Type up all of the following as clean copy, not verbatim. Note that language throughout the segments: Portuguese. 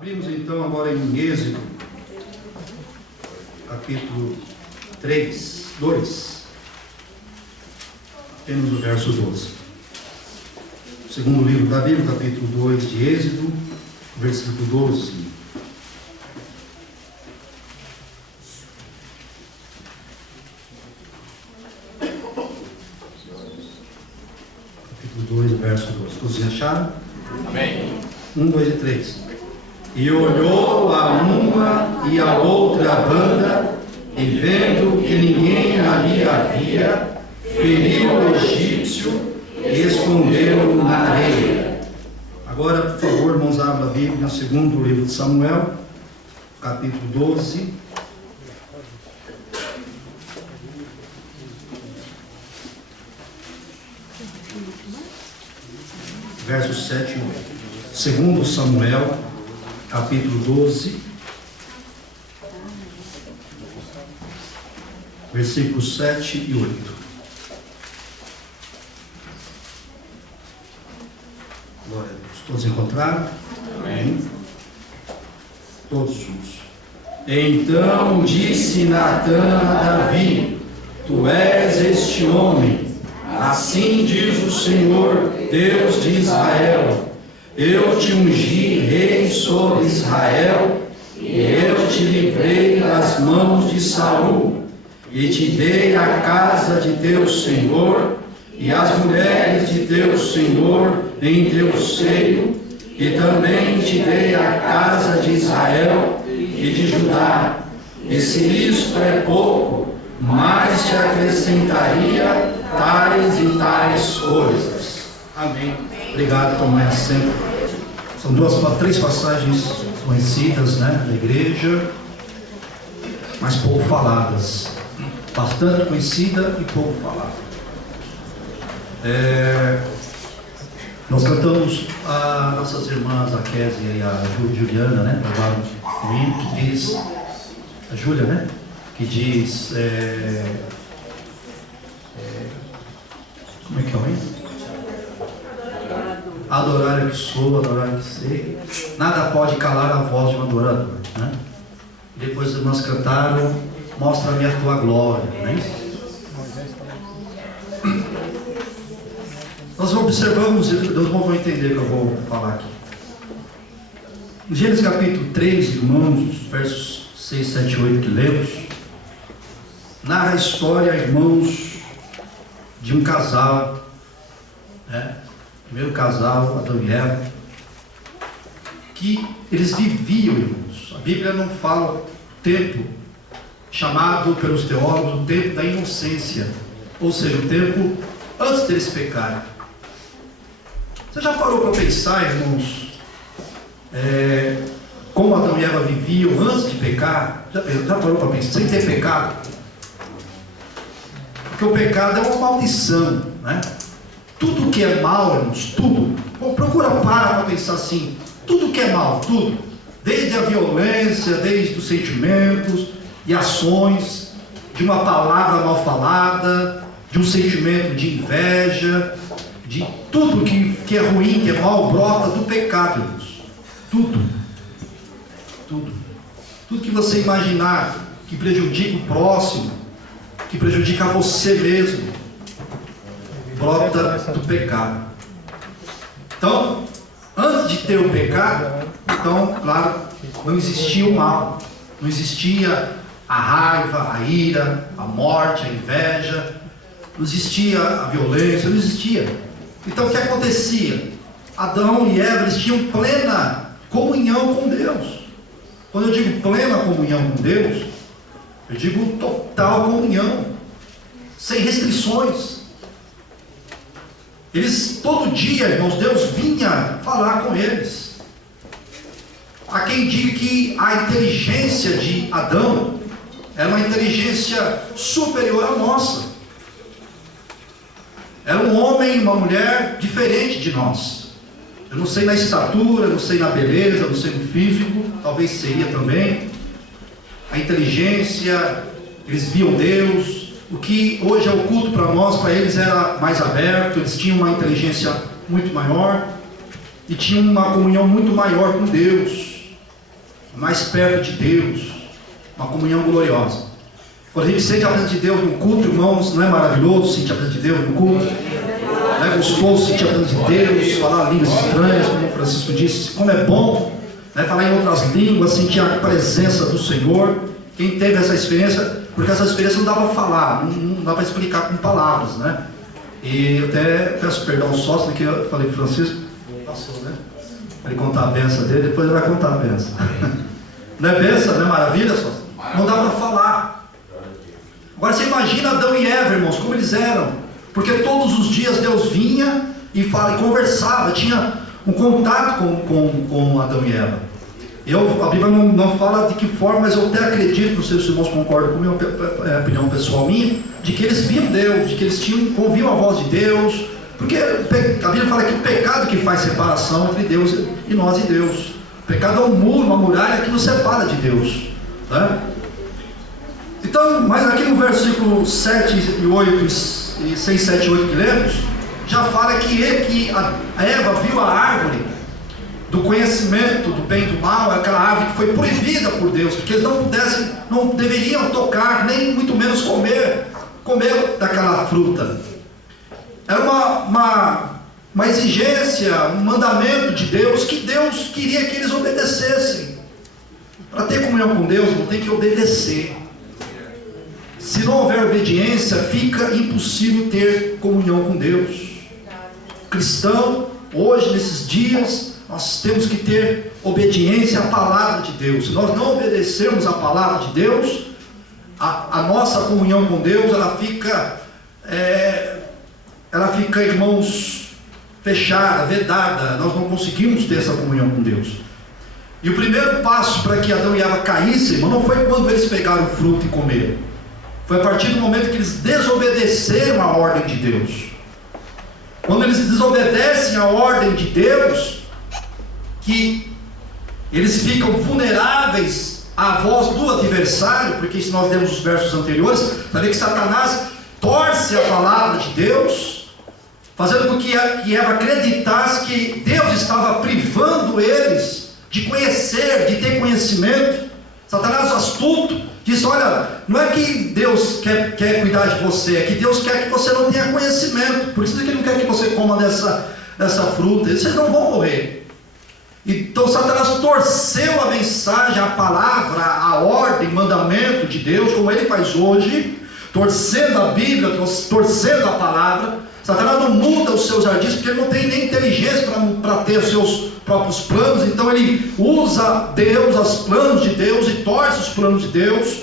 Abrimos então agora em Êxodo, capítulo 2, apenas o verso 12. Segundo livro da Bíblia, capítulo 2 de Êxodo, versículo 12. Capítulo 2, verso 12. Todos acharam? Amém. 1, 2 e 3. E olhou a uma e a outra banda, e vendo que ninguém ali havia, feriu o egípcio e escondeu na areia. Agora, por favor, irmãos, abram a Bíblia, segundo livro de Samuel, capítulo 12. Versos 7 e 8. Segundo Samuel, capítulo 12, versículos 7 e 8. Glória a Deus. Todos encontraram? Amém. Todos juntos. Então disse Natã a Davi: Tu és este homem. Assim diz o Senhor, Deus de Israel: Eu te ungi rei sobre Israel, e eu te livrei das mãos de Saul, e te dei a casa de teu Senhor, e as mulheres de teu Senhor em teu seio, e também te dei a casa de Israel e de Judá. E se isto é pouco, mais te acrescentaria tais e tais coisas. Amém. Obrigado, tomai assento. São três passagens conhecidas, né, da igreja, mas pouco faladas. Bastante conhecida e pouco falada. Nós cantamos a nossas irmãs, a Késia e a Juliana, né, o hino que diz, a Júlia, né, que diz, como é que é o hino? Adorar é que sou, adorar é que sei, nada pode calar a voz de um adorador, né? Depois as irmãs cantaram, mostra-me a tua glória, né? Nós observamos, Deus vão entender o que eu vou falar aqui. Em Gênesis capítulo 3, irmãos, versos 6, 7 e 8 que lemos, narra a história, irmãos, de um casal, né? Primeiro casal, Adão e Eva, que eles viviam, irmãos. A Bíblia não fala o tempo, chamado pelos teólogos o tempo da inocência, ou seja, o tempo antes deles pecarem. Você já parou para pensar, irmãos, como Adão e Eva viviam antes de pecar? Já parou para pensar, sem ter pecado? Porque o pecado é uma maldição, né? Tudo que é mal, irmãos, tudo. Procura para pensar assim. Tudo que é mal, tudo. Desde a violência, desde os sentimentos e ações, de uma palavra mal falada, de um sentimento de inveja, de tudo que é ruim, que é mal, brota do pecado, irmãos. Tudo. Tudo. Tudo que você imaginar que prejudica o próximo, que prejudica você mesmo, brota do pecado. Então, antes de ter o pecado, então, claro, não existia o mal, não existia a raiva, a ira, a morte, a inveja, não existia a violência, não existia. Então, o que acontecia? Adão e Eva, eles tinham plena comunhão com Deus. Quando eu digo plena comunhão com Deus, eu digo total comunhão, sem restrições. Eles, todo dia, irmãos, Deus vinha falar com eles. Há quem diga que a inteligência de Adão era uma inteligência superior à nossa. Era um homem e uma mulher diferente de nós. Eu não sei na estatura, não sei na beleza, não sei no físico, talvez seria também. A inteligência, eles viam Deus. O que hoje é oculto para nós, para eles era mais aberto. Eles tinham uma inteligência muito maior e tinham uma comunhão muito maior com Deus. mais perto de Deus, uma comunhão gloriosa. Quando a gente sente a presença de Deus no culto, irmãos, não é maravilhoso sentir a presença de Deus no culto? Não é gostoso sentir a presença de Deus, falar línguas estranhas, como o Francisco disse, como é bom, né, falar em outras línguas, sentir a presença do Senhor. Quem teve essa experiência, porque essa experiência não dá para falar, não dá para explicar com palavras, né? E eu até peço perdão ao sócio, que eu falei para o Francisco, passou, né? Para ele contar a benção dele, depois ele vai contar a benção. Não é benção, não é maravilha, sócio? Não dá para falar. Agora você imagina Adão e Eva, irmãos, como eles eram. Porque todos os dias Deus vinha e conversava, tinha um contato com Adão e Eva. A Bíblia não fala de que forma, mas eu até acredito, não sei se os irmãos concordam com a minha opinião pessoal minha, de que eles viam Deus, de que eles ouviam a voz de Deus, porque a Bíblia fala que o pecado que faz separação entre Deus e nós e Deus. O pecado é um muro, uma muralha que nos separa de Deus, né? Então, mas aqui no versículo 7 e 8, e 6, 7 e 8 que lemos, já fala que a Eva viu a árvore do conhecimento do bem e do mal, aquela árvore que foi proibida por Deus, porque eles não deveriam tocar, nem muito menos comer daquela fruta. Era uma exigência, um mandamento de Deus, que Deus queria que eles obedecessem. Para ter comunhão com Deus, não tem que obedecer. Se não houver obediência, fica impossível ter comunhão com Deus. Cristão, hoje, nesses dias, nós temos que ter obediência à palavra de Deus. Se nós não obedecermos à palavra de Deus, a nossa comunhão com Deus, ela fica, irmãos, fechada, vedada. Nós não conseguimos ter essa comunhão com Deus. E o primeiro passo para que Adão e Eva caíssem, irmão, não foi quando eles pegaram o fruto e comeram. Foi a partir do momento que eles desobedeceram a ordem de Deus. Quando eles desobedecem a ordem de Deus, que eles ficam vulneráveis à voz do adversário, porque se nós lemos os versos anteriores, sabe que Satanás torce a palavra de Deus, fazendo com que Eva acreditasse que Deus estava privando eles de conhecer, de ter conhecimento. Satanás, astuto, diz: olha, não é que Deus quer cuidar de você, é que Deus quer que você não tenha conhecimento. Por isso que Ele não quer que você coma dessa fruta, vocês não vão morrer. Então Satanás torceu a mensagem, a palavra, a ordem, mandamento de Deus, como ele faz hoje, torcendo a Bíblia, torcendo a palavra. Satanás não muda os seus ardis, porque ele não tem nem inteligência para ter os seus próprios planos. Então ele usa Deus, os planos de Deus, e torce os planos de Deus.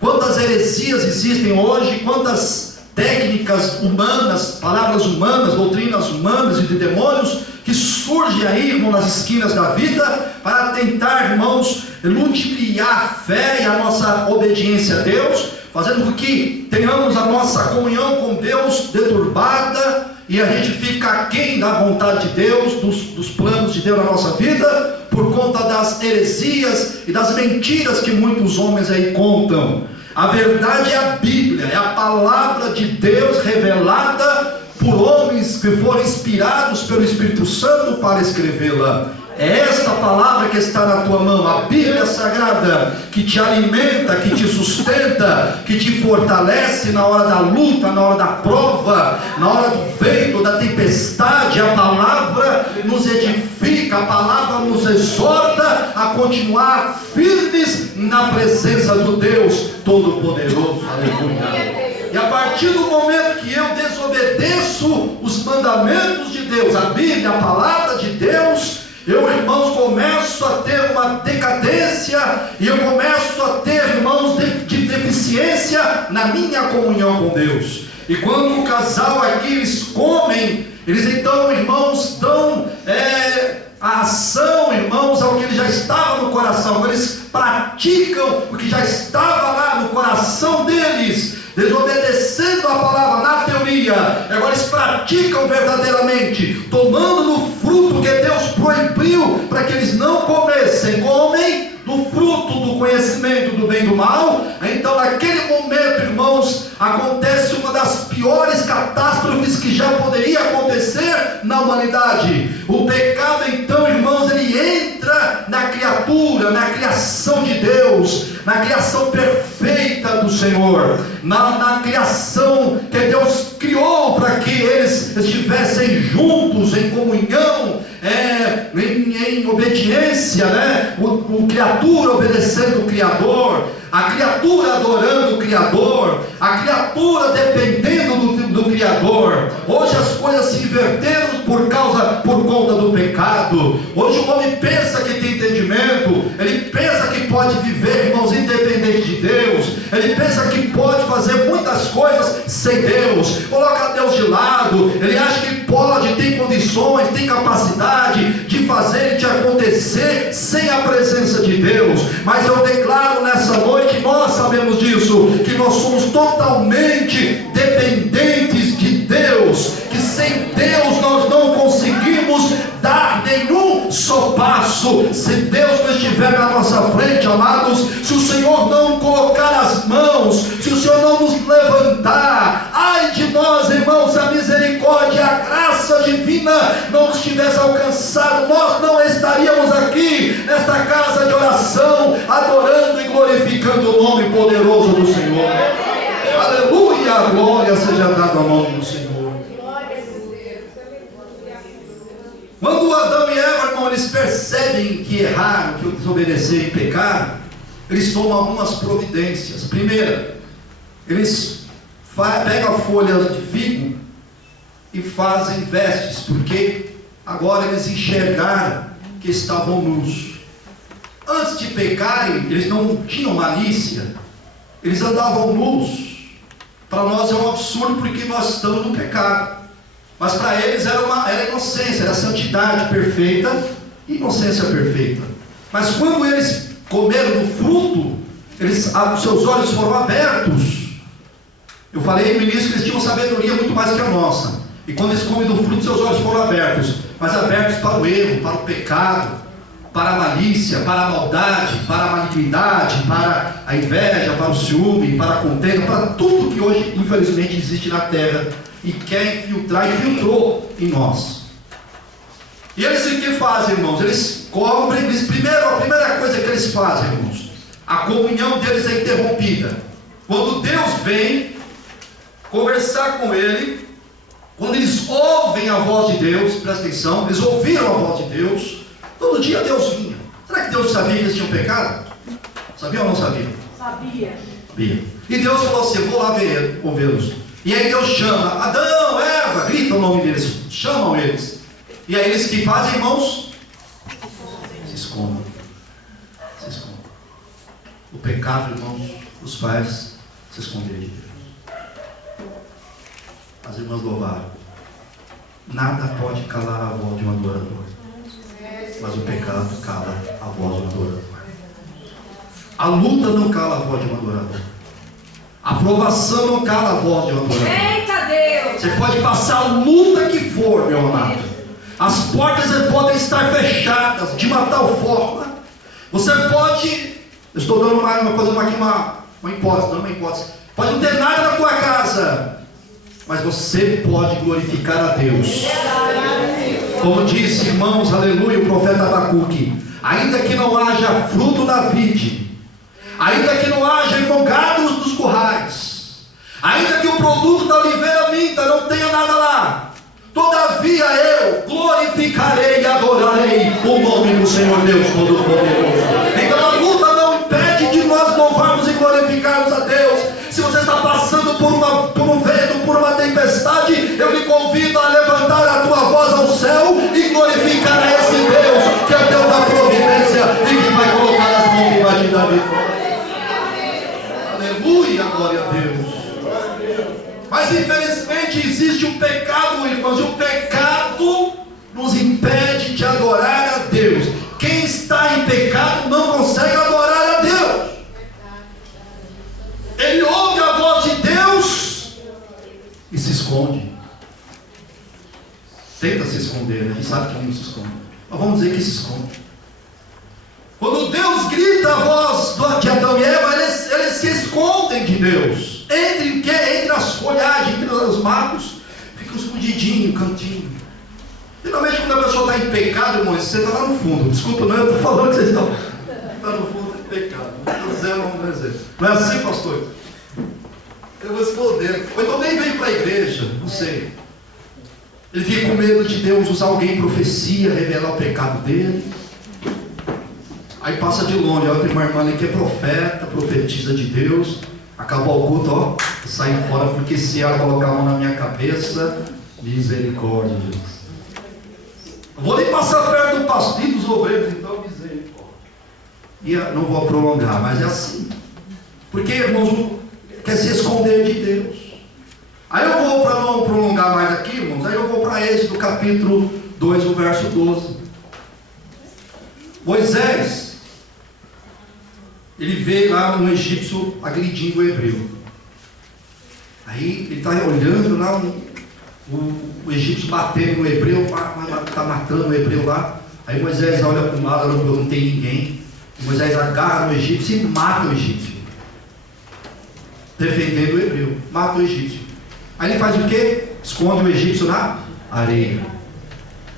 Quantas heresias existem hoje, quantas técnicas humanas, palavras humanas, doutrinas humanas e de demônios que surgem aí, irmão, nas esquinas da vida, para tentar, irmãos, ludibriar a fé e a nossa obediência a Deus, fazendo com que tenhamos a nossa comunhão com Deus deturbada, e a gente fica aquém da vontade de Deus, dos planos de Deus na nossa vida, por conta das heresias e das mentiras que muitos homens aí contam. A verdade é a Bíblia, é a palavra de Deus revelada por homens que foram inspirados pelo Espírito Santo para escrevê-la. É esta palavra que está na tua mão, a Bíblia Sagrada, que te alimenta, que te sustenta, que te fortalece na hora da luta, na hora da prova, na hora do vento, da tempestade. A palavra nos edifica, a palavra nos exorta a continuar firmes na presença do Deus Todo-Poderoso. Aleluia. E a partir do momento que eu desobedeço os mandamentos de Deus, a Bíblia, a palavra de Deus, eu, irmãos, começo a ter uma decadência, e eu começo a ter, irmãos, de deficiência na minha comunhão com Deus. E quando o casal aqui, eles comem, eles então, irmãos, dão a ação, irmãos, ao que já estava no coração. Eles praticam o que já estava lá no coração deles, desobedecendo a palavra na teoria. Agora eles praticam verdadeiramente, tomando do fruto que Deus proibiu para que eles não comessem. Comem do fruto do conhecimento do bem e do mal. Então naquele momento, irmãos, acontece uma das piores catástrofes que já poderia acontecer na humanidade. O pecado, então, irmãos, ele entra na na criatura, na criação de Deus, na criação perfeita do Senhor, na criação que Deus criou para que eles estivessem juntos, em comunhão, em obediência, né? O criatura obedecendo o Criador, a criatura adorando o Criador, a criatura dependendo do Criador. Hoje as coisas se inverteram por conta do pecado. Hoje o homem pensa que tem entendimento, ele pensa que pode viver, irmãos, independente de Deus, ele pensa que pode fazer muitas coisas sem Deus, coloca Deus de lado, ele acha que pode, tem condições, tem capacidade de fazer e de acontecer sem a presença de Deus. Mas eu declaro nessa noite, nós sabemos disso, que nós somos totalmente dependentes de Deus, que sem Deus nós não conseguimos dar nenhum só passo. Se Deus não estiver na nossa frente, amados, se o Senhor não colocar as mãos, se o Senhor não nos levantar, ai de nós, irmãos, a misericórdia, a graça divina não nos tivesse alcançado, nós não estaríamos aqui nesta casa de oração, adorando e glorificando o nome poderoso do Senhor. Aleluia, a glória seja dada ao nome do Senhor. Quando Adão e Eva, irmão, eles percebem que erraram, que desobedeceram e pecaram, eles tomam algumas providências. Primeira, eles pegam folhas de figo e fazem vestes, porque agora eles enxergaram que estavam nus. Antes de pecarem, eles não tinham malícia, eles andavam nus. Para nós é um absurdo, porque nós estamos no pecado. Mas para eles era inocência, era santidade perfeita e inocência perfeita. Mas quando eles comeram do fruto, seus olhos foram abertos. Eu falei no início que eles tinham sabedoria muito mais que a nossa. E quando eles comem do fruto, seus olhos foram abertos. Mas abertos para o erro, para o pecado, para a malícia, para a maldade, para a malignidade, para a inveja, para o ciúme, para a contenda, para tudo que hoje infelizmente existe na terra e quer infiltrar e infiltrou em nós. E eles o que fazem, irmãos? Eles cobrem, a primeira coisa que eles fazem, irmãos, a comunhão deles é interrompida. Quando Deus vem conversar com ele, quando eles ouvem a voz de Deus, presta atenção, eles ouviram a voz de Deus, todo dia Deus vinha. Será que Deus sabia que eles tinham pecado? Sabia ou não sabia? Sabia. Sabia. E Deus falou assim: eu vou lá ouvi-los. E aí Deus chama Adão, Eva, grita o nome deles, chamam eles. E aí eles que fazem, irmãos? Se escondem. Se escondem. O pecado, irmãos, os faz se esconder de Deus. As irmãs louvaram. Nada pode calar a voz de um adorador, mas o pecado cala a voz de um adorador. A luta não cala a voz de um adorador. A provação não cala a voz de um adorador. Eita Deus! Você pode passar a luta que for, meu amado. As portas podem estar fechadas de uma tal forma. Você pode, eu estou dando uma hipótese, não uma hipótese. Pode não ter nada na tua casa, mas você pode glorificar a Deus. Como disse, irmãos, aleluia, o profeta Abacuque: ainda que não haja fruto na vide, ainda que não haja gados nos currais, ainda que o produto da oliveira minta, não tenha nada lá, todavia eu glorificarei e adorarei o nome do Senhor Deus Todo-Poderoso. Então a luta não impede de nós louvarmos e glorificarmos a Deus. Se você está passando por um vento, por uma tempestade, eu lhe convido a levantar a tua voz ao céu e glorificar a esse Deus, que é Deus da providência e que vai colocar as mãos embaixo da vitória. Aleluia, glória a Deus. Mas infelizmente existe um pecado, irmãos, e o pecado nos impede de adorar a Deus. Quem está em pecado não consegue adorar a Deus. Ele ouve a voz de Deus e se esconde. Tenta se esconder, né? A gente sabe que não se esconde, mas vamos dizer que se esconde. Quando Deus grita a voz de Adão e Eva, eles se escondem de Deus. Entre as folhagens, entre os matos, fica escondidinho, cantinho. Finalmente, quando a pessoa está em pecado, irmão, você está lá no fundo. Desculpa, não, eu estou falando que vocês estão. Está no fundo de pecado. Vamos dizer. Não é assim, pastor? Eu vou responder. Ou então nem veio para a igreja, não sei. Ele fica com medo de Deus usar alguém em profecia, revelar o pecado dele. Aí passa de longe, olha, tem uma irmã ali que é profeta, profetiza de Deus. Acabou o culto, ó, sai fora, porque se ela colocar a mão na minha cabeça, misericórdia, Jesus. Eu vou nem passar perto do pastor e dos obreiros, então misericórdia. E eu não vou prolongar, mas é assim. Porque, irmãos, quer se esconder de Deus. Aí eu vou, para não prolongar mais aqui, irmãos, aí eu vou para Êxodo capítulo 2, o verso 12. Moisés, ele vê lá um egípcio agredindo o hebreu. Aí ele está olhando lá, o egípcio batendo no hebreu, está matando o hebreu lá. Aí Moisés olha para um lado, não tem ninguém. Moisés agarra o egípcio e mata o egípcio, defendendo o hebreu, mata o egípcio. Aí ele faz o quê? Esconde o egípcio na areia.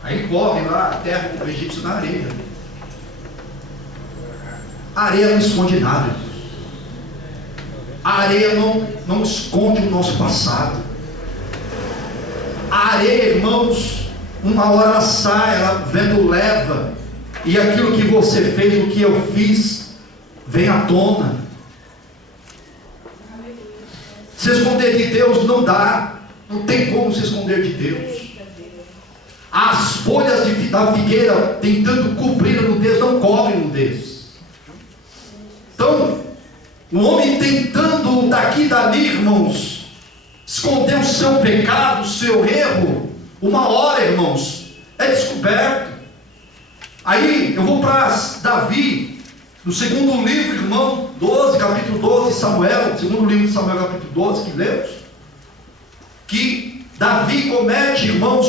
Aí corre lá a terra do egípcio na areia. A areia não esconde nada. A areia não esconde o nosso passado. A areia, irmãos, uma hora ela sai, o vento leva, e aquilo que você fez, o que eu fiz, vem à tona. Se esconder de Deus não dá, não tem como se esconder de Deus. As folhas da figueira tentando cobrir a nudez não cobrem nudez. Então, o homem tentando daqui e dali, irmãos, esconder o seu pecado, o seu erro, uma hora, irmãos, é descoberto. Aí eu vou para Davi, no segundo livro, irmão, 12, capítulo 12, Samuel, segundo livro de Samuel, capítulo 12, que lemos, que Davi comete, irmãos,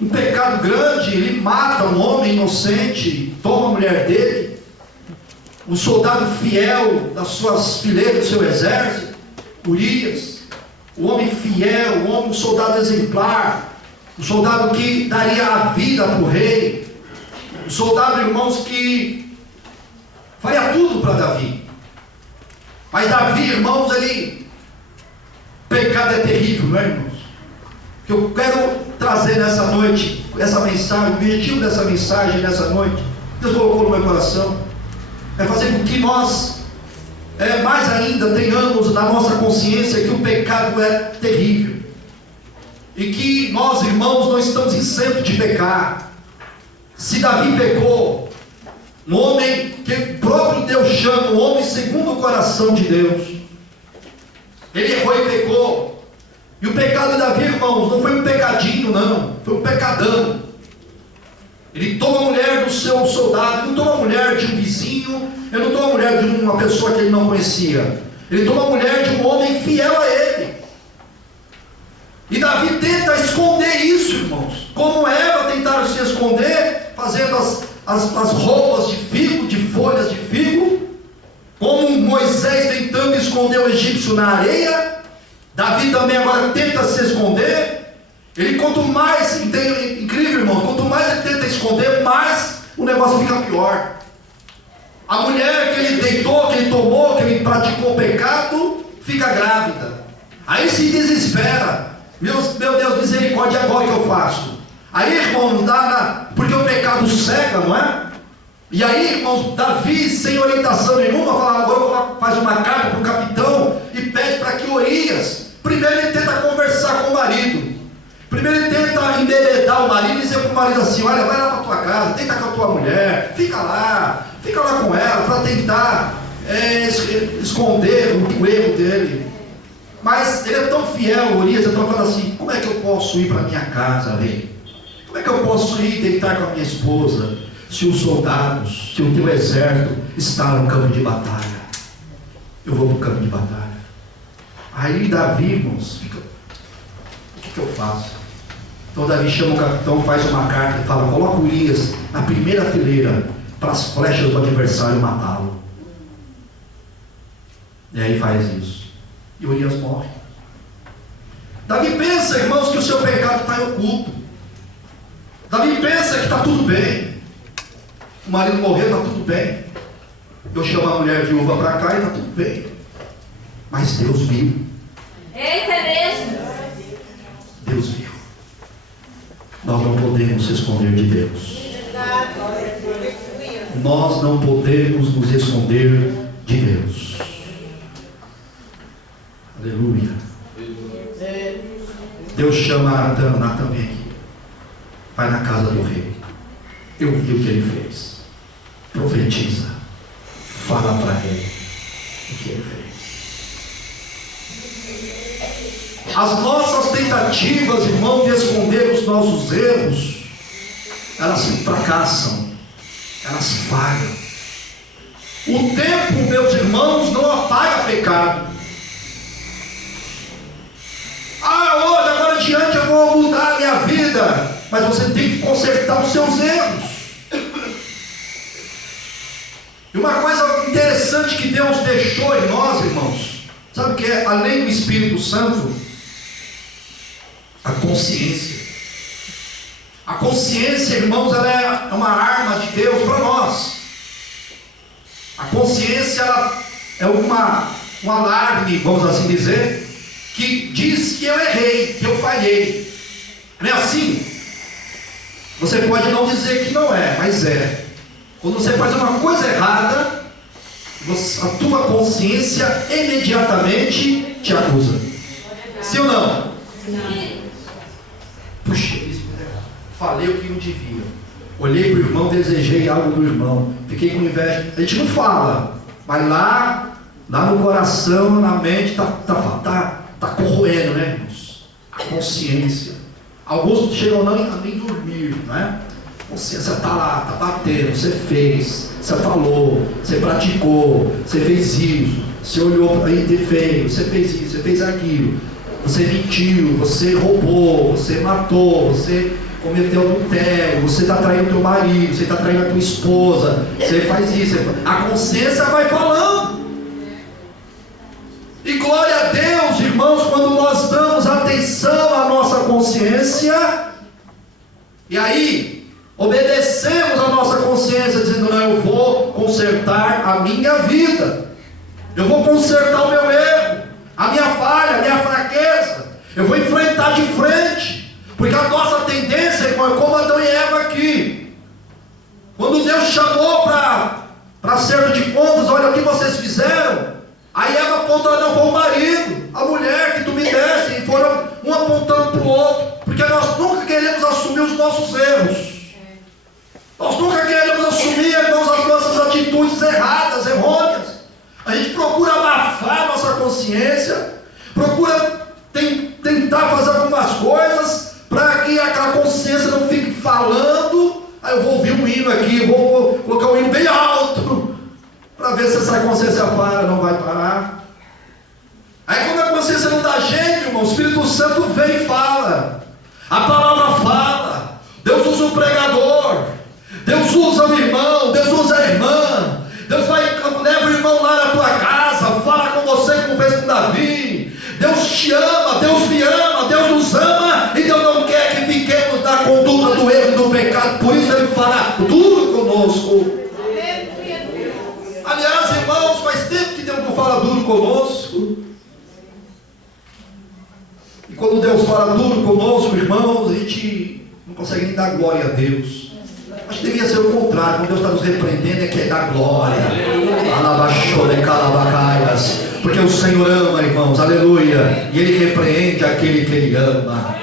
um pecado grande. Ele mata um homem inocente, toma a mulher dele, um soldado fiel das suas fileiras, do seu exército, Urias, o homem fiel, um soldado exemplar, um soldado que daria a vida para o rei, um soldado, irmãos, que faria tudo para Davi. Mas Davi, irmãos, pecado é terrível, não é, irmãos? O que eu quero trazer nessa noite, essa mensagem, o objetivo dessa mensagem nessa noite, Deus colocou no meu coração, é fazer com que nós, mais ainda, tenhamos na nossa consciência que o pecado é terrível, e que nós, irmãos, não estamos isentos de pecar. Se Davi pecou, um homem que o próprio Deus chama, um homem segundo o coração de Deus, ele errou e pecou. E o pecado de Davi, irmãos, não foi um pecadinho, não, foi um pecadão. Ele toma a mulher do seu soldado, ele não toma a mulher de um vizinho, ele não toma a mulher de uma pessoa que ele não conhecia, ele toma a mulher de um homem fiel a ele. E Davi tenta esconder isso, irmãos, como Eva tentaram se esconder, fazendo as roupas de figo, de folhas de figo, como Moisés tentando esconder o egípcio na areia. Davi também agora tenta se esconder. Ele, quanto mais, incrível, irmão, quanto mais ele tenta esconder, mais o negócio fica pior. A mulher que ele deitou, que ele tomou, que ele praticou o pecado, fica grávida. Aí se desespera. Meu Deus, misericórdia, agora o que eu faço? Aí, irmão, não dá, porque o pecado cega, não é? E aí, irmãos, Davi, sem orientação nenhuma, fala, agora faz uma carta para o capitão e pede para que Urias, primeiro ele tenta conversar com o marido. Primeiro ele tenta embebedar o marido e dizer para o marido assim, olha, vai lá para a tua casa, tenta com a tua mulher, fica lá com ela, para tentar esconder o erro dele. Mas ele é tão fiel, Urias, eu estou falando assim, como é que eu posso ir para minha casa, rei? Como é que eu posso ir deitar com a minha esposa, se os soldados, se o teu exército está no campo de batalha? Eu vou para o campo de batalha. Aí Davi, irmãos, o que eu faço? Então Davi chama o capitão, faz uma carta e fala, coloca Urias na primeira fileira, para as flechas do adversário matá-lo. E aí faz isso. E Urias morre. Davi pensa, irmãos, que o seu pecado está oculto. Davi pensa está tudo bem. O marido morreu, está tudo bem. Eu chamo a mulher viúva para cá e está tudo bem. Mas Deus viu. Eita, mesmo. Deus viu. Nós não podemos se esconder de Deus. Nós não podemos nos esconder de Deus. Aleluia. Deus chama Natan. Natan, vem aqui. Vai na casa do rei. Eu vi o que ele fez. Profetiza. Fala para ele o que ele fez. As nossas tentativas, irmão, de esconder os nossos erros, elas fracassam, elas falham. O tempo, meus irmãos, não apaga pecado. Hoje, agora adiante eu vou mudar a minha vida, mas você tem que consertar os seus erros. E uma coisa interessante que Deus deixou em nós, irmãos, sabe o que é? Além do Espírito Santo, a consciência. A consciência, irmãos, ela é uma arma de Deus para nós. A consciência, ela é um alarme, vamos assim dizer, que diz que eu errei, que eu falhei. Não é assim? Você pode não dizer que não é, mas é. Quando você faz uma coisa errada, a tua consciência imediatamente te acusa. Sim ou não? Puxa, isso é errado. Falei o que não devia. Olhei para o irmão, desejei algo do irmão. Fiquei com inveja. A gente não fala, mas lá no coração, na mente, tá corroendo, né, irmãos? A consciência. Alguns chegam a nem dormir, né? A consciência está lá, está batendo. Você fez, você falou, você praticou, você fez isso, você olhou para ele feio, você fez isso, você fez aquilo. Você mentiu, você roubou, você matou, você cometeu adultério, você está traindo teu marido, você está traindo a tua esposa, você faz isso. A consciência vai falando. E glória a Deus, irmãos, quando nós damos atenção à nossa consciência, e aí obedecemos a nossa consciência, dizendo: não, eu vou consertar a minha vida, eu vou consertar o meu erro, a minha falha, a minha fraqueza, eu vou enfrentar de frente, porque a nossa tendência, irmão, é como Adão e Eva aqui. Quando Deus chamou para acerto de contas: olha o que vocês fizeram. Aí Eva apontou: não, foi o marido, a mulher que tu me desse, e foram um apontando para o outro, porque nós nunca queremos assumir os nossos erros. Nós nunca queremos assumir, irmãos, as nossas atitudes erradas, errôneas. A gente procura abafar a nossa consciência, procura tentar fazer algumas coisas para que aquela consciência não fique falando. Aí eu vou ouvir um hino aqui, vou colocar um hino bem alto, para ver se essa consciência para. Não vai parar. Aí quando a consciência não dá jeito, irmão, o Espírito Santo vem e fala. A palavra fala. Deus usa o pregador, Deus usa o irmão, Deus usa a irmã. Deus leva o irmão lá na tua casa, fala com você como fez com Davi. Deus te ama, Deus me ama, Deus nos ama, e Deus não quer que fiquemos na conduta do erro e do pecado. Por isso Ele fala duro conosco. Aliás, irmãos, faz tempo que Deus não fala duro conosco. E quando Deus fala duro conosco, irmãos, a gente não consegue nem dar glória a Deus. Acho que devia ser o contrário. Quando Deus está nos repreendendo, é que é dar glória. Porque o Senhor ama, irmãos, aleluia. E Ele repreende aquele que Ele ama.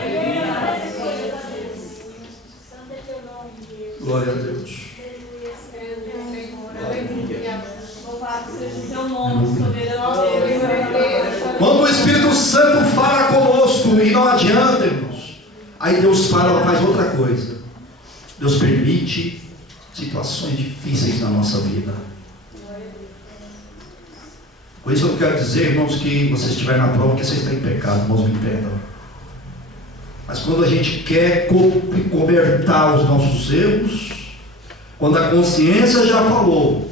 Glória a Deus. Quando o Espírito Santo fala conosco, e não adianta, irmãos, aí Deus faz outra coisa. Deus permite situações difíceis na nossa vida. Com isso eu quero dizer, irmãos, que vocês estiverem na prova, que vocês estão em pecado, irmãos, me entendam. Mas quando a gente quer cobertar os nossos erros, quando a consciência já falou, o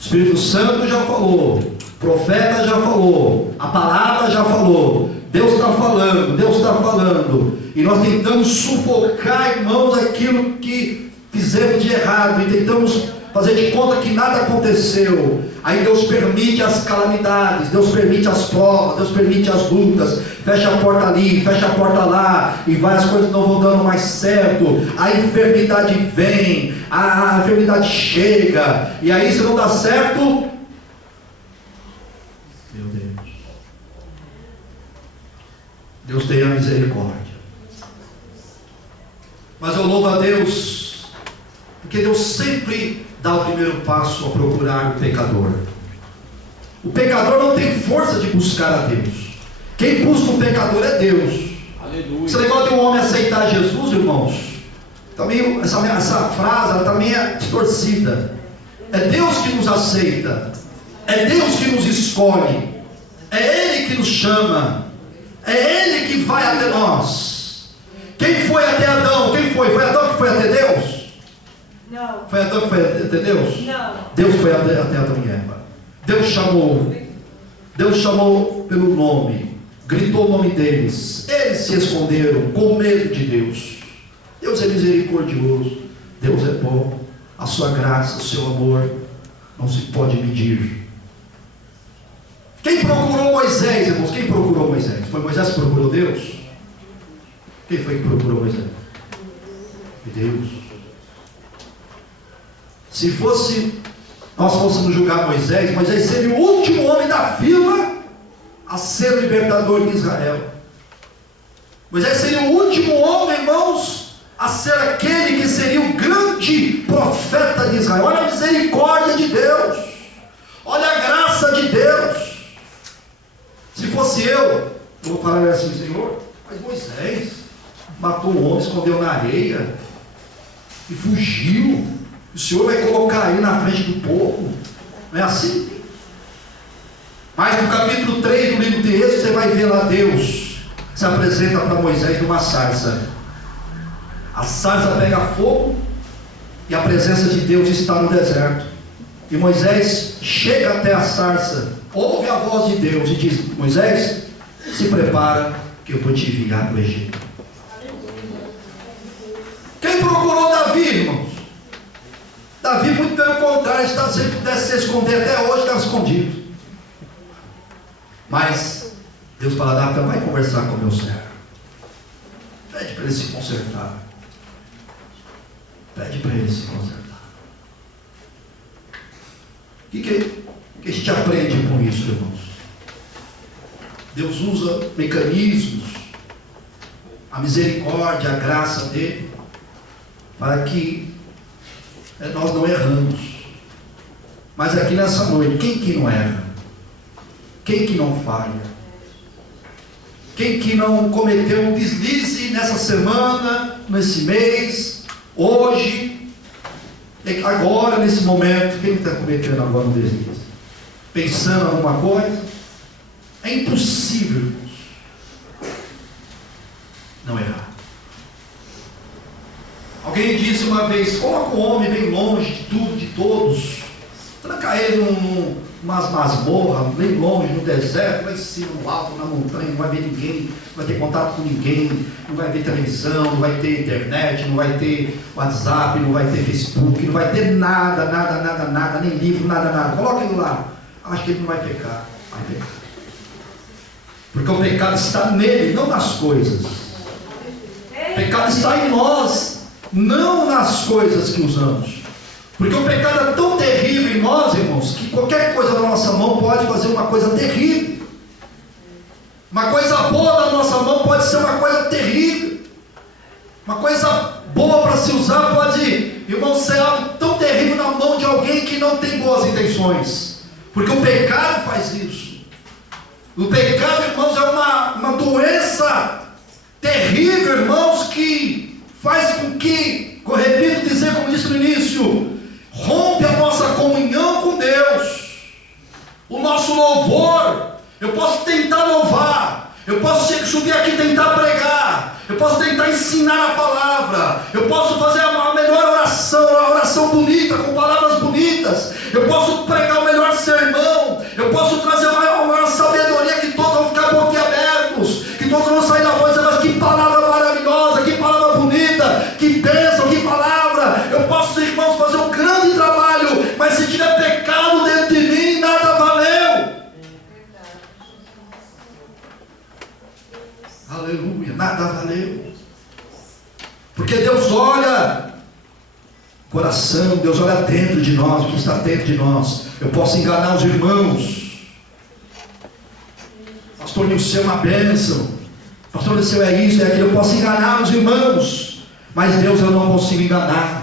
Espírito Santo já falou, o profeta já falou, a palavra já falou, Deus está falando, e nós tentamos sufocar, irmãos, aquilo que fizemos de errado e tentamos fazer de conta que nada aconteceu. Aí Deus permite as calamidades, Deus permite as provas, Deus permite as lutas, fecha a porta ali, fecha a porta lá, e várias coisas não vão dando mais certo. A enfermidade vem, a enfermidade chega, e aí se não dá certo, meu Deus, Deus tenha misericórdia. Mas eu louvo a Deus, porque Deus sempre dá o primeiro passo a procurar o pecador. O pecador não tem força de buscar a Deus. Quem busca o pecador é Deus. Aleluia. Esse negócio de um homem aceitar Jesus, irmãos, também essa frase ela também é distorcida. É Deus que nos aceita, é Deus que nos escolhe, é Ele que nos chama, é Ele que vai até nós. Quem foi até Adão? Quem foi? Foi Adão que foi até Deus? Não. Foi Adão que foi até Deus? Não. Deus foi até Adão e Eva. Deus chamou pelo nome, gritou o nome deles. Eles se esconderam com medo de Deus. Deus é misericordioso, Deus é bom. A sua graça, o seu amor não se pode medir. Quem procurou Moisés, irmãos? Quem procurou Moisés? Foi Moisés que procurou Deus? Quem foi que procurou Moisés? Foi Deus. Se nós fôssemos julgar Moisés, Moisés seria o último homem da fila a ser o libertador de Israel. Moisés seria o último homem, irmãos, a ser aquele que seria o grande profeta de Israel. Olha a misericórdia de Deus, olha a graça de Deus. Se fosse eu vou falar assim, Senhor, mas Moisés matou um homem, escondeu na areia e fugiu. O Senhor vai colocar aí na frente do povo, não é assim? Mas no capítulo 3 do livro de Êxodo, você vai ver lá Deus se apresenta para Moisés numa sarça. A sarça pega fogo e a presença de Deus está no deserto. E Moisés chega até a sarça, ouve a voz de Deus e diz: Moisés, se prepara que eu vou te enviar para o Egito. Quem procurou Davi, irmãos? Davi, muito pelo contrário, está sempre pudesse se esconder, até hoje está escondido. Mas Deus fala: Davi, vai conversar com o meu servo, pede para ele se consertar, pede para ele se consertar. O que a gente aprende com isso, irmãos? Deus usa mecanismos, a misericórdia, a graça dele, para que nós não erramos. Mas aqui nessa noite, quem que não erra? Quem que não falha? Quem que não cometeu um deslize nessa semana, nesse mês, hoje, agora, nesse momento? Quem está cometendo agora um deslize? Pensando em alguma coisa? É impossível, irmãos, não errar. Alguém disse uma vez: coloca o homem bem longe de tudo, de todos, tranca ele numas masmorras, bem longe, no deserto, lá em cima, no alto, na montanha, não vai ver ninguém, não vai ter contato com ninguém, não vai ver televisão, não vai ter internet, não vai ter WhatsApp, não vai ter Facebook, não vai ter nada, nem livro, nada. Coloca ele lá, acho que ele não vai pecar. Vai pecar, porque o pecado está nele, não nas coisas. O pecado está em nós, não nas coisas que usamos. Porque o pecado é tão terrível em nós, irmãos, que qualquer coisa na nossa mão pode fazer uma coisa terrível. Uma coisa boa na nossa mão pode ser uma coisa terrível. Uma coisa boa para se usar pode, irmão, ser algo tão terrível na mão de alguém que não tem boas intenções. Porque o pecado faz isso. O pecado, irmãos, é uma doença terrível, irmãos, que faz com que, eu repito dizer, como disse no início, rompe a nossa comunhão com Deus, o nosso louvor. Eu posso tentar louvar, eu posso subir aqui e tentar pregar, eu posso tentar ensinar a palavra, eu posso fazer a melhor oração, a oração bonita, com palavras bonitas, eu posso pregar o melhor sermão, eu posso trazer uma maior sabedoria, que todos vão ficar boquiabertos, que todos vão sair da voz e dizer: mas que palavra maravilhosa, que palavra bonita, que bênção, que palavra. Eu olha o coração, Deus olha dentro de nós, o que está dentro de nós. Eu posso enganar os irmãos. Pastor Nilson é uma bênção. Pastor Nilson é isso, é aquilo. Eu posso enganar os irmãos, mas Deus eu não consigo enganar.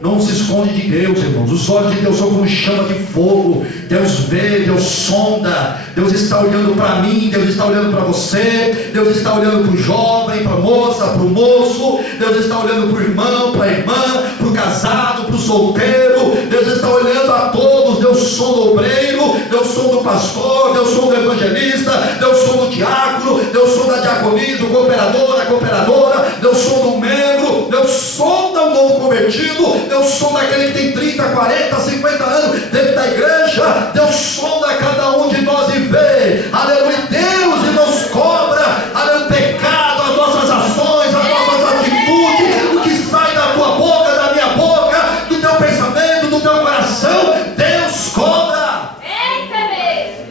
Não se esconde de Deus, irmãos. Os olhos de Deus são como chama de fogo. Deus vê, Deus sonda. Deus está olhando para mim, Deus está olhando para você, Deus está olhando para o jovem, para a moça, para o moço. Deus está olhando para o irmão, para a irmã, para o casado, para o solteiro. Deus está olhando a todos. Deus sonda o obreiro, Deus sonda o pastor, Deus sonda o evangelista, Deus sonda o diácono, Deus sonda a diaconisa, o cooperador, a cooperadora, Deus sonda o membro, Deus sonda o novo convertido, Deus sonda aquele que tem 30, 40, 50 anos dentro da igreja. Deus sonda cada um de nós e vê, aleluia. Deus e nos cobra, aleluia, o pecado, as nossas ações, as nossas atitudes, o que sai da tua boca, da minha boca, do teu pensamento, do teu coração. Deus cobra. Eita mesmo.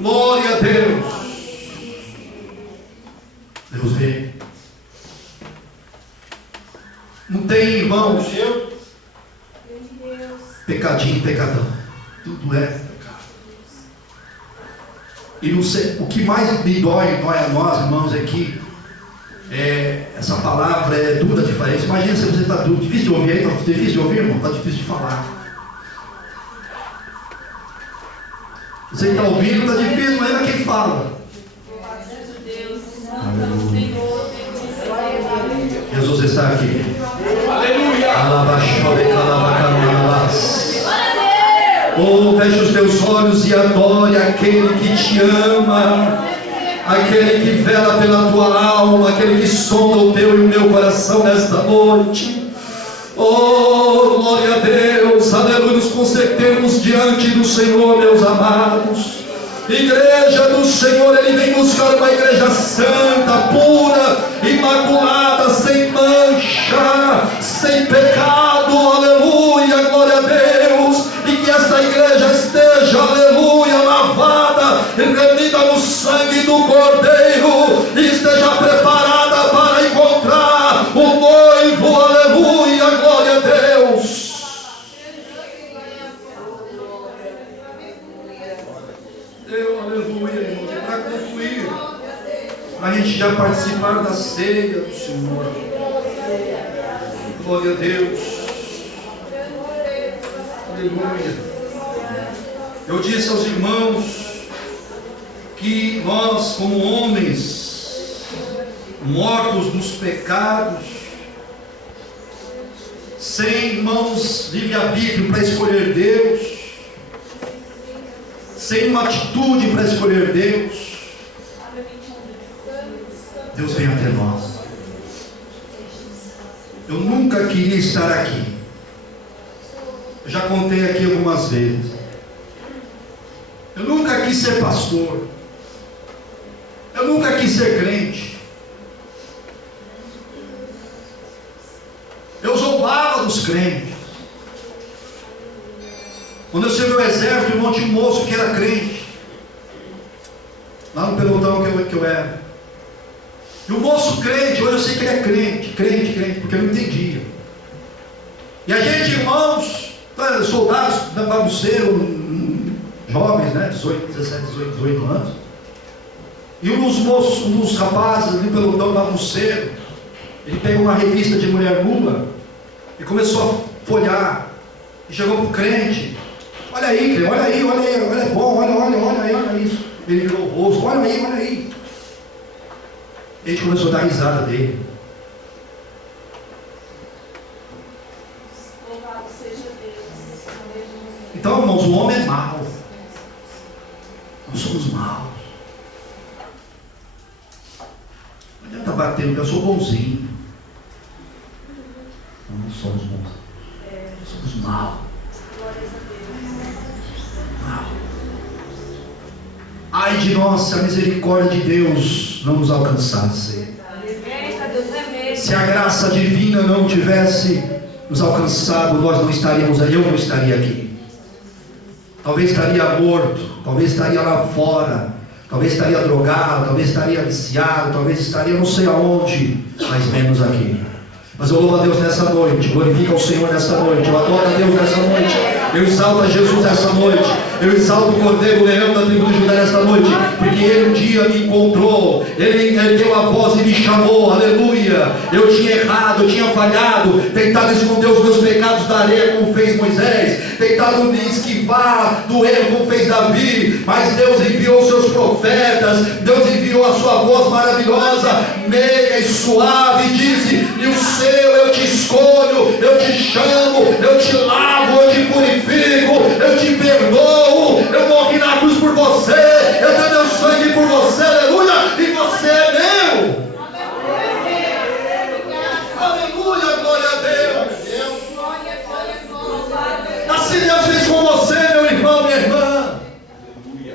Glória a Deus. Deus vê. Não tem, irmãos, pecadinho, pecadão. Tudo é pecado. E não sei, o que mais me dói a nós, irmãos, é que essa palavra é dura de falar. Imagina se você está difícil de ouvir aí, está difícil de ouvir, irmão? Está difícil de falar. Você está ouvindo, está difícil, mas é quem fala. Jesus está aqui. Aleluia. Oh, feche os teus olhos e adore aquele que te ama, aquele que vela pela tua alma, aquele que sonda o teu e o meu coração nesta noite. Oh, glória a Deus, aleluia. Nos consertemos diante do Senhor, meus amados. Igreja do Senhor, Ele vem buscar uma igreja santa, pura, imaculada, sem mancha, sem pecado, aleluia, glória a Deus. E que esta igreja esteja, aleluia, lavada e remida no sangue do Cordeiro, e esteja preparada para encontrar o noivo, aleluia, glória a Deus. Aleluia, irmãos. E para concluir, a gente já participar da ceia do Senhor. Glória a Deus. Aleluia. Eu disse aos irmãos que nós, como homens mortos nos pecados, sem, irmãos, livre-arbítrio para escolher Deus, sem uma atitude para escolher Deus, Deus vem até nós. Eu nunca queria estar aqui. Eu já contei aqui algumas vezes. Eu nunca quis ser pastor. Eu nunca quis ser crente. Eu zombava dos crentes. Quando eu servi o exército, irmão, tinha um moço que era crente, lá no pelotão que eu era. E o moço crente, hoje eu sei que ele é crente, porque eu não entendia. E a gente, irmãos, soldados bagunceiros, jovens, né, 18 anos. E um dos rapazes ali no pelotão bagunceiro, ele pegou uma revista de mulher nua e começou a folhear. E chegou para o crente. Olha aí, olha bom, olha isso. Ele virou o rosto, olha aí. A gente começou a dar risada dele. Então, irmãos, o homem é mau. Nós somos maus. Não adianta bater, porque eu sou bonzinho. Não somos bons. Somos maus. Ai de nós, se a misericórdia de Deus não nos alcançasse, se a graça divina não tivesse nos alcançado, nós não estaríamos aí, eu não estaria aqui. Talvez estaria morto, talvez estaria lá fora, talvez estaria drogado, talvez estaria viciado, talvez estaria não sei aonde, mas menos aqui. Mas eu louvo a Deus nessa noite, glorifico ao Senhor nessa noite, eu adoro a Deus nessa noite, eu exalto a Jesus nessa noite, eu exalto o Cordeiro, o Leão da tribo de Judá nessa noite, porque Ele um dia me encontrou, Ele ergueu a voz e me chamou, aleluia. Eu tinha errado, eu tinha falhado, tentado esconder os meus pecados da areia como fez Moisés, tentado me esquivar do erro como fez Davi, mas Deus enviou os seus profetas, Deus enviou a sua voz maravilhosa, meiga e suave, e disse: e o seu eu te escolho, eu te chamo, eu te lavo, eu te purifico, eu te perdoo, eu morri na cruz por você, eu dei meu sangue por você, aleluia, e você é meu. Aleluia, glória a Deus. Assim Deus fez com você, meu irmão, minha irmã.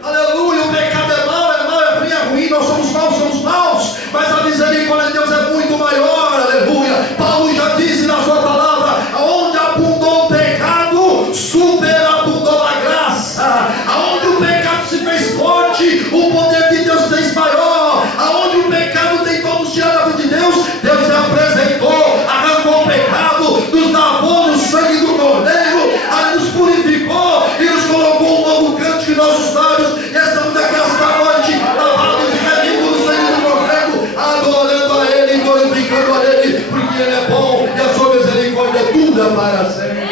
Aleluia, o pecado é mau, é ruim, é ruim, nós somos maus, mas a misericórdia de Deus é muito maior, aleluia. Paulo já disse na sua palavra: aonde abundou o pecado, superabundou a graça. Aonde o pecado se fez forte, o poder de Deus fez maior. Aonde o pecado tentou nos tirar da vida de Deus, Deus se apresentou, arrancou o pecado, nos lavou no sangue do Cordeiro, nos purificou e nos colocou um novo cântico em nossos lábios. E estamos aqui esta noite, lavados e redimidos no sangue do Cordeiro, adorando a Ele, glorificando a Ele, porque Ele é bom e a sua misericórdia dura para sempre.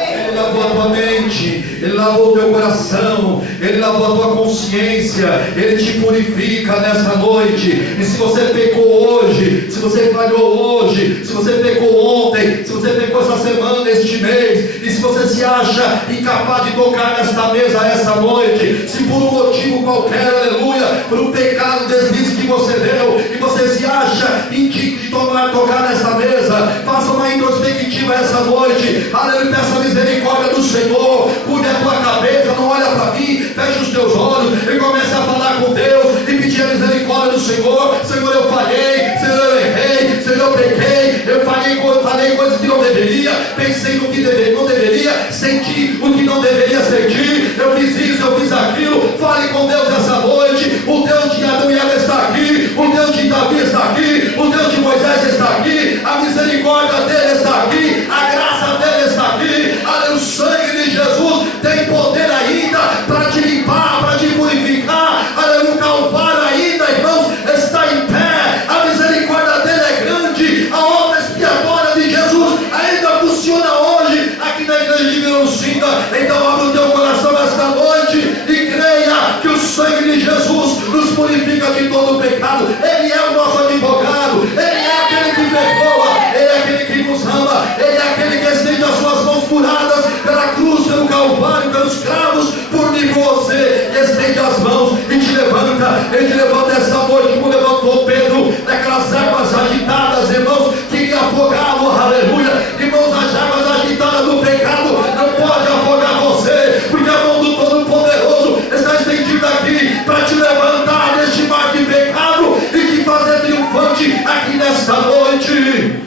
Ele lavou a tua mente, Ele lavou o teu coração, Ele lavou a tua consciência, Ele te purifica nessa noite. E se você pecou hoje, se você falhou hoje, se você pecou ontem, se você pecou essa semana, este mês, e se você se acha incapaz de tocar nesta mesa esta noite, se por um motivo qualquer, aleluia, por um pecado, deslize que você deu, e você se acha indigno de tocar nesta mesa, faça uma introspectiva essa noite, aleluia, peça a misericórdia do Senhor, cuide a tua cabeça, não olha para mim, feche os teus olhos e comece a falar com Deus e pedir a misericórdia do Senhor. Senhor, eu falhei, Senhor, eu errei, Senhor, eu pequei, eu falei coisas que não deveria, pensei no que não deveria, senti o que não deveria sentir, eu fiz isso, eu fiz aquilo. Fale com Deus essa noite. O Deus de Adão e Eva está aqui, o Deus de Davi está aqui, o Deus de Moisés está aqui, a misericórdia dele está aqui, a graça dele está aqui, o sangue de Jesus tem poder ainda para te limpar, para te purificar. O Calvário ainda, irmãos, está em pé, a misericórdia dele é grande, a obra expiatória de Jesus ainda funciona hoje aqui na igreja de Vila Lucinda. Então abre o teu coração esta noite e creia que o sangue de Jesus nos purifica de todo o pecado. Ele é o nosso advogado, Ele é aquele que perdoa, Ele é aquele que nos ama, Ele é aquele que estende as suas mãos furadas pela cruz, pelo Calvário, pelos cravos, por mim e por você. Estende as mãos e te levanta. Ele te levanta esta noite como levantou Pedro daquelas águas agitadas, irmãos, que ia afogá-lo, aleluia. Irmãos, as águas agitadas do pecado não pode afogar você, porque a mão do Todo-Poderoso está estendida aqui para te levantar deste mar de pecado e te fazer triunfante aqui nesta noite.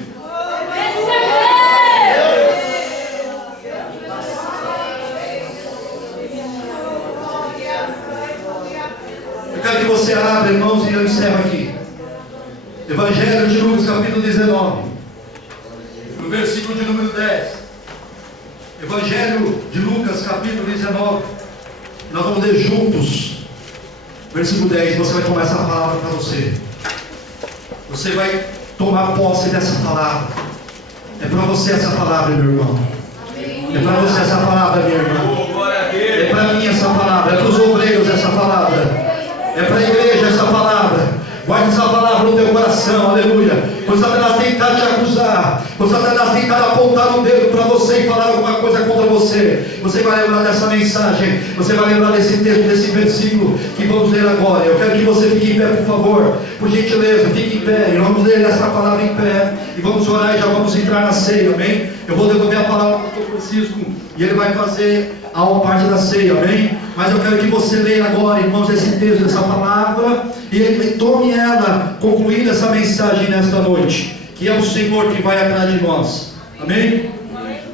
Eu quero que você abra, irmãos, e eu encerro aqui. Evangelho de Lucas, capítulo 19, no versículo de número 10. Evangelho de Lucas, capítulo 19. Nós vamos ler juntos. Versículo 10. Você vai tomar essa palavra para você. Você vai tomar posse dessa palavra. É para você essa palavra, meu irmão. É para você essa palavra, minha irmã. É para mim essa palavra. É para os obreiros essa palavra. É para a igreja essa palavra. Guarde essa palavra no teu coração, aleluia. Quando Satanás tentar te acusar, quando Satanás tentar apontar o dedo para você e falar alguma coisa contra você, você vai lembrar dessa mensagem, você vai lembrar desse texto, desse versículo que vamos ler agora. Eu quero que você fique em pé, por favor, por gentileza, fique em pé, e vamos ler essa palavra em pé, e vamos orar e já vamos entrar na ceia, amém? Eu vou devolver a palavra para o pastor Francisco, e ele vai fazer a parte da ceia, amém? Mas eu quero que você leia agora, irmãos, esse texto, essa palavra, e tome ela, concluindo essa mensagem nesta noite, que é o Senhor que vai atrás de nós, amém?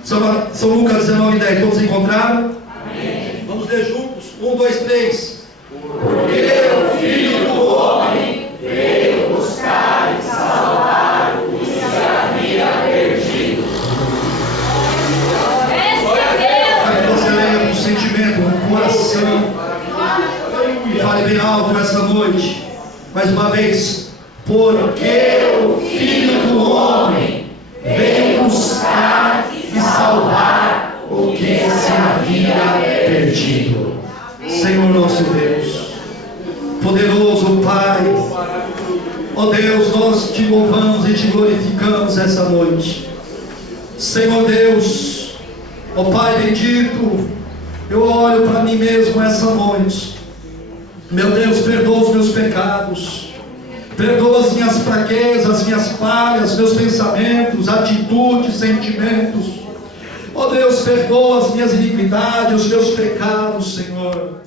São Lucas 19:10, todos encontraram? Amém. Vamos ler juntos, 1, 2, 3. Porque o Filho do Homem veio buscar e salvar o que se havia perdido. Para que você leia com sentimento, com coração, e fale bem alto essa noite, mais uma vez. Porque O Filho do Homem veio buscar e salvar o que se havia perdido. Senhor nosso Deus, poderoso Pai, ó Deus, nós te louvamos e te glorificamos essa noite. Senhor Deus, ó Pai bendito, eu olho para mim mesmo essa noite. Meu Deus, perdoa os meus pecados, perdoa as minhas fraquezas, as minhas falhas, meus pensamentos, atitudes, sentimentos. Ó Deus, perdoa as minhas iniquidades, os meus pecados, Senhor.